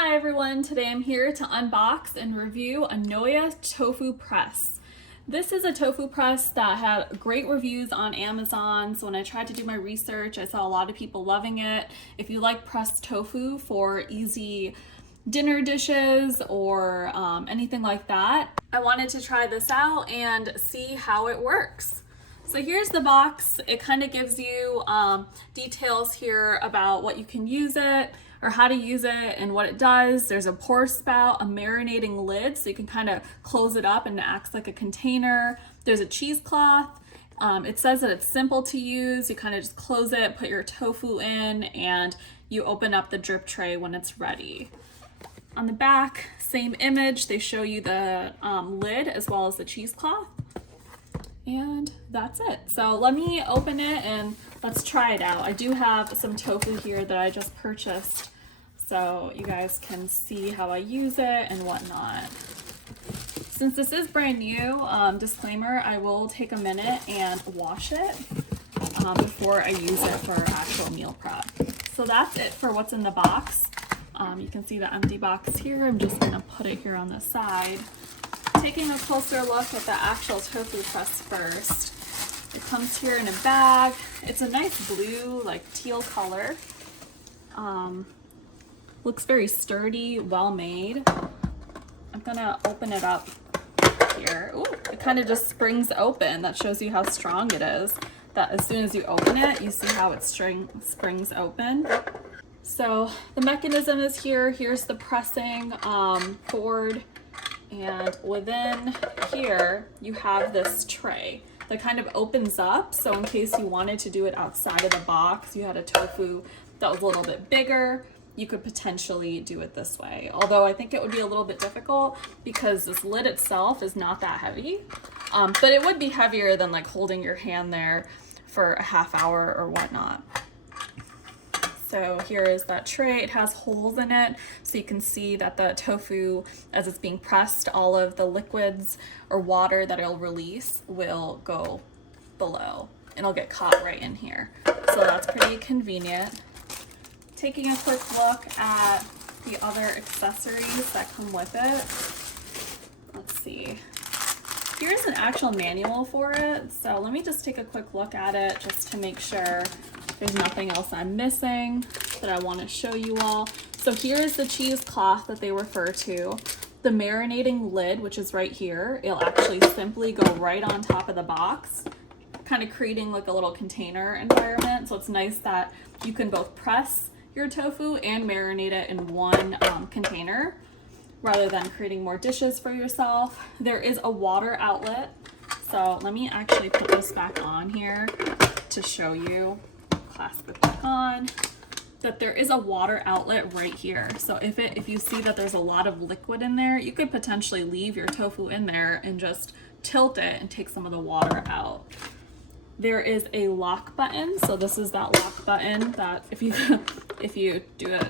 Hi everyone, today I'm here to unbox and review a Noya Tofu Press. This is a tofu press that had great reviews on Amazon, so when I tried to do my research, I saw a lot of people loving it. If you like pressed tofu for easy dinner dishes or anything like that, I wanted to try this out and see how it works. So here's the box. It kind of gives you details here about what you can use it or how to use it and what it does. There's a pour spout, a marinating lid, so you can kind of close it up and it acts like a container. There's a cheesecloth. It says that it's simple to use. You kind of just close it, put your tofu in, and you open up the drip tray when it's ready. On the back, same image. They show you the lid as well as the cheesecloth. And that's it. So let me open it and let's try it out. I do have some tofu here that I just purchased, so you guys can see how I use it and whatnot. Since this is brand new, disclaimer, I will take a minute and wash it before I use it for actual meal prep. So that's it for what's in the box. You can see the empty box here. I'm just gonna put it here on the side. Taking a closer look at the actual tofu press first. It comes here in a bag. It's a nice blue, like teal color. Looks very sturdy, well made. I'm gonna open it up here. Ooh, it kind of just springs open. That shows you how strong it is. That as soon as you open it, you see how it springs open. So the mechanism is here. Here's the pressing board. And within here, you have this tray that kind of opens up. So in case you wanted to do it outside of the box, you had a tofu that was a little bit bigger, you could potentially do it this way. Although I think it would be a little bit difficult because this lid itself is not that heavy. But it would be heavier than like holding your hand there for a half hour or whatnot. So here is that tray. It has holes in it, so you can see that the tofu, as it's being pressed, all of the liquids or water that it'll release will go below and it'll get caught right in here. So that's pretty convenient. Taking a quick look at the other accessories that come with it. Let's see. Here's an actual manual for it. So let me just take a quick look at it just to make sure there's nothing else I'm missing that I want to show you all. So here's the cheesecloth that they refer to. The marinating lid, which is right here, it'll actually simply go right on top of the box, kind of creating like a little container environment. So it's nice that you can both press your tofu and marinate it in one container rather than creating more dishes for yourself. There is a water outlet. So let me actually put this back on here to show you. Clasp it back on, that there is a water outlet right here. So if you see that there's a lot of liquid in there, you could potentially leave your tofu in there and just tilt it and take some of the water out. There is a lock button. So this is that lock button that if you do it,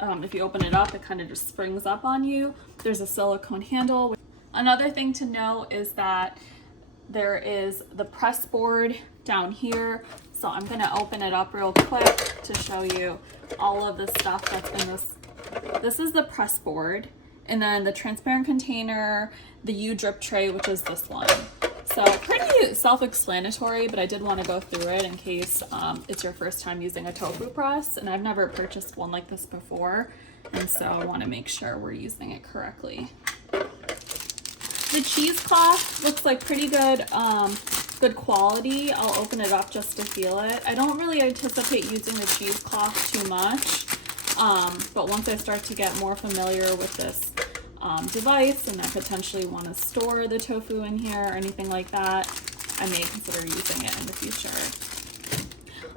if you open it up, it kind of just springs up on you. There's a silicone handle. Another thing to know is that there is the press board down here. So I'm gonna open it up real quick to show you all of the stuff that's in this. This is the press board, and then the transparent container, the U-drip tray, which is this one. So pretty self-explanatory, but I did want to go through it in case it's your first time using a tofu press, and I've never purchased one like this before, and so I want to make sure we're using it correctly. The cheesecloth looks like pretty good quality. I'll open it up just to feel it. I don't really anticipate using the cheesecloth too much, but once I start to get more familiar with this device and I potentially want to store the tofu in here or anything like that, I may consider using it in the future.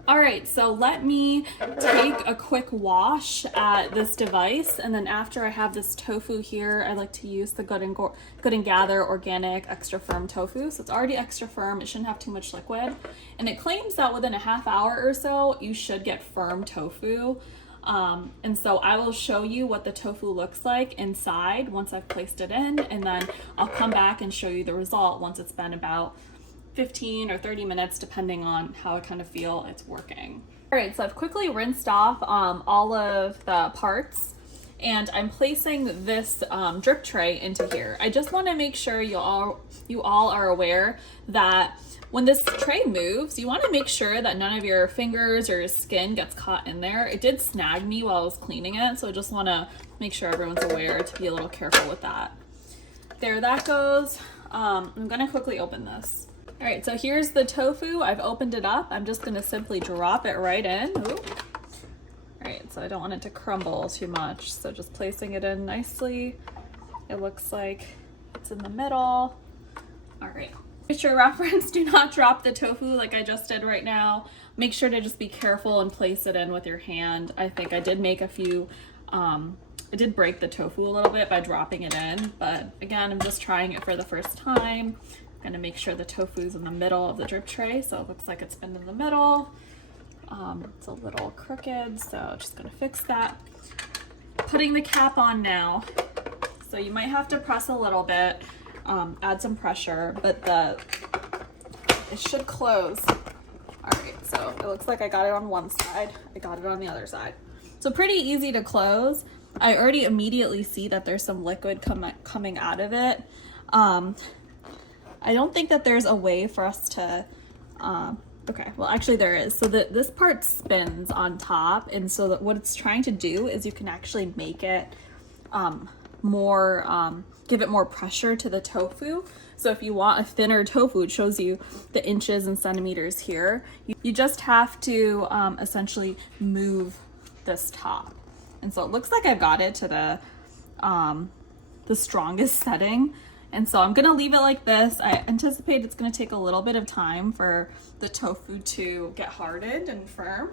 All right, so let me take a quick wash at this device, and then after I have this tofu here, I like to use the Good and Gather organic extra firm tofu. So it's already extra firm, it shouldn't have too much liquid, and it claims that within a half hour or so you should get firm tofu. And so I will show you what the tofu looks like inside once I've placed it in, and then I'll come back and show you the result once it's been about 15 or 30 minutes, depending on how I kind of feel it's working. All right, so I've quickly rinsed off all of the parts and I'm placing this drip tray into here. I just want to make sure you all are aware that when this tray moves, you want to make sure that none of your fingers or your skin gets caught in there. It did snag me while I was cleaning it, so I just want to make sure everyone's aware to be a little careful with that. There that goes. I'm gonna quickly open this. All right, so here's the tofu. I've opened it up. I'm just gonna simply drop it right in. Ooh. All right, so I don't want it to crumble too much, so just placing it in nicely. It looks like it's in the middle. All right. Future reference, do not drop the tofu like I just did right now. Make sure to just be careful and place it in with your hand. I think I did make a few, I did break the tofu a little bit by dropping it in, but again, I'm just trying it for the first time. I'm gonna make sure the tofu's in the middle of the drip tray, so it looks like it's been in the middle. It's a little crooked, so just gonna fix that. Putting the cap on now. So you might have to press a little bit. Add some pressure, but it should close. All right, so it looks like I got it on one side. I got it on the other side. So pretty easy to close. I already immediately see that there's some liquid coming out of it. I don't think that there's a way for us to, okay, well actually there is. So this part spins on top, and so that what it's trying to do is you can actually make it give it more pressure to the tofu. So if you want a thinner tofu, it shows you the inches and centimeters here. You just have to essentially move this top. And so it looks like I've got it to the strongest setting. And so I'm gonna leave it like this. I anticipate it's gonna take a little bit of time for the tofu to get hardened and firm.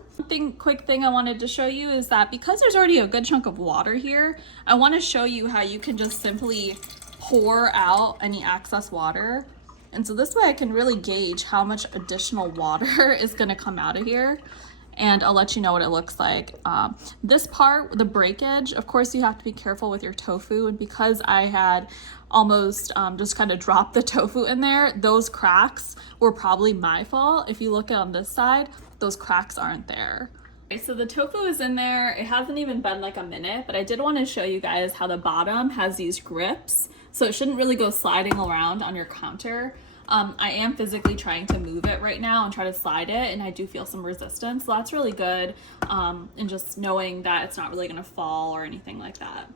Quick thing I wanted to show you is that because there's already a good chunk of water here, I wanna show you how you can just simply pour out any excess water. And so this way I can really gauge how much additional water is gonna come out of here. And I'll let you know what it looks like. This part, the breakage, of course you have to be careful with your tofu, and because I had almost just kind of dropped the tofu in there, those cracks were probably my fault. If you look on this side, those cracks aren't there. Okay, so the tofu is in there. It hasn't even been like a minute, but I did want to show you guys how the bottom has these grips, so it shouldn't really go sliding around on your counter. I am physically trying to move it right now and try to slide it, and I do feel some resistance, so that's really good, and just knowing that it's not really gonna fall or anything like that.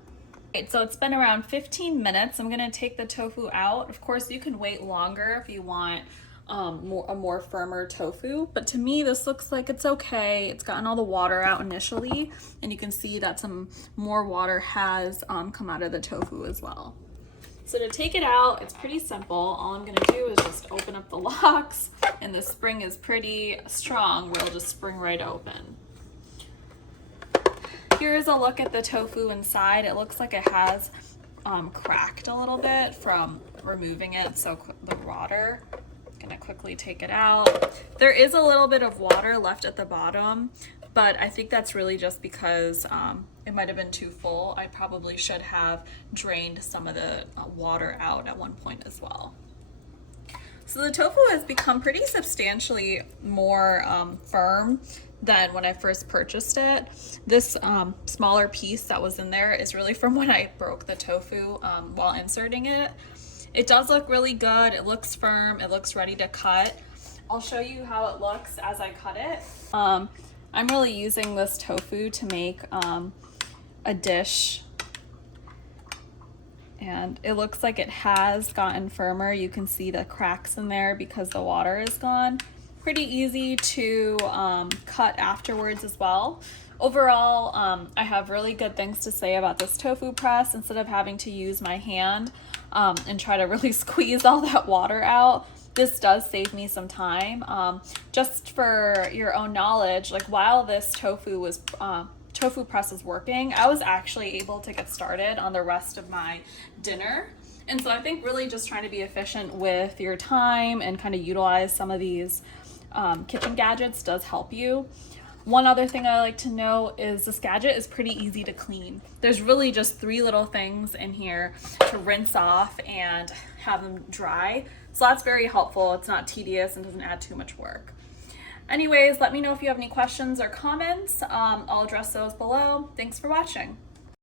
Okay, so it's been around 15 minutes. I'm gonna take the tofu out. Of course, you can wait longer if you want a more firmer tofu, but to me this looks like it's okay. It's gotten all the water out initially, and you can see that some more water has come out of the tofu as well. So to take it out, it's pretty simple. All I'm gonna do is just open up the locks, and the spring is pretty strong where it'll just spring right open. Here's a look at the tofu inside. It looks like it has cracked a little bit from removing it, so the water. I'm gonna quickly take it out. There is a little bit of water left at the bottom, but I think that's really just because it might have been too full. I probably should have drained some of the water out at one point as well. So the tofu has become pretty substantially more firm than when I first purchased it. This smaller piece that was in there is really from when I broke the tofu while inserting it. It does look really good. It looks firm. It looks ready to cut. I'll show you how it looks as I cut it. I'm really using this tofu to make a dish, and it looks like it has gotten firmer. You can see the cracks in there because the water is gone. Pretty easy to cut afterwards as well. Overall, I have really good things to say about this tofu press. Instead of having to use my hand and try to really squeeze all that water out, this does save me some time. Just for your own knowledge, like while this tofu press is working, I was actually able to get started on the rest of my dinner. And so I think really just trying to be efficient with your time and kind of utilize some of these kitchen gadgets does help you. One other thing I like to know is this gadget is pretty easy to clean. There's really just 3 little things in here to rinse off and have them dry. So that's very helpful. It's not tedious and doesn't add too much work. Anyways, let me know if you have any questions or comments. I'll address those below. Thanks for watching.